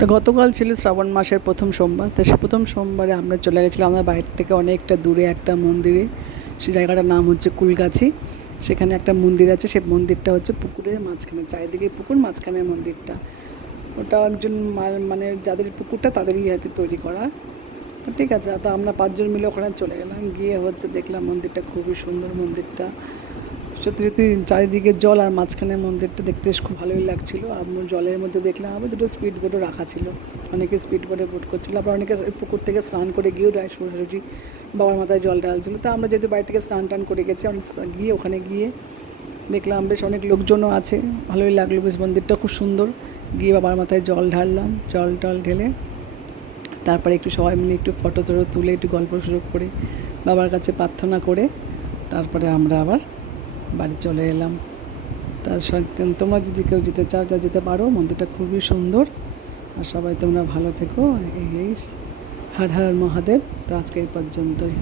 তো গতকাল ছিল শ্রাবণ মাসের প্রথম সোমবার। তো সে প্রথম সোমবারে আমরা চলে গেছিলাম আমাদের বাড়ির থেকে অনেকটা দূরে একটা মন্দিরে। সেই জায়গাটার নাম হচ্ছে কুলগাছি। সেখানে একটা মন্দির আছে, সেই মন্দিরটা হচ্ছে পুকুরের মাঝখানে, চারিদিকে পুকুর, মাঝখানে মন্দিরটা। ওটা একজন মানে যাদের পুকুরটা তাদেরই আর কি তৈরি করা। তো ঠিক আছে, তো আমরা 5 জন মিলে ওখানে চলে গেলাম, গিয়ে হচ্ছে দেখলাম মন্দিরটা খুবই সুন্দর। মন্দিরটা সত্যি সত্যি চারিদিকে জল, আর মাঝখানে মন্দিরটা দেখতে খুব ভালোই লাগছিল। আর জলের মধ্যে দেখলাম আবার দুটো স্পিড বোটও রাখা ছিল, অনেকে স্পিড বোটে বোট করছিলো, আবার অনেকে পুকুর থেকে স্নান করে গিয়েও সোজাসুজি বাবার মাথায় জল ঢালছিল। তো আমরা যেহেতু বাড়ি থেকে স্নান টান করে গেছি, অনেক গিয়ে ওখানে গিয়ে দেখলাম বেশ অনেক লোকজনও আছে, ভালোই লাগলো, বেশ মন্দিরটা খুব সুন্দর। গিয়ে বাবার মাথায় জল ঢাললাম, জল টল ঢেলে তারপরে একটু সবাই মিলে একটু ফটো টটো তুলে একটু গল্প সুযোগ করে বাবার কাছে প্রার্থনা করে তারপরে আমরা আবার বাড়ি চলে এলাম। তার সঙ্গে তোমরা যদি কেউ যেতে চাও, যা যেতে পারো, মন্দিরটা খুবই সুন্দর। আর সবাই তোমরা ভালো থেকো। এই হর হর মহাদেব। তো আজকে এই পর্যন্তই।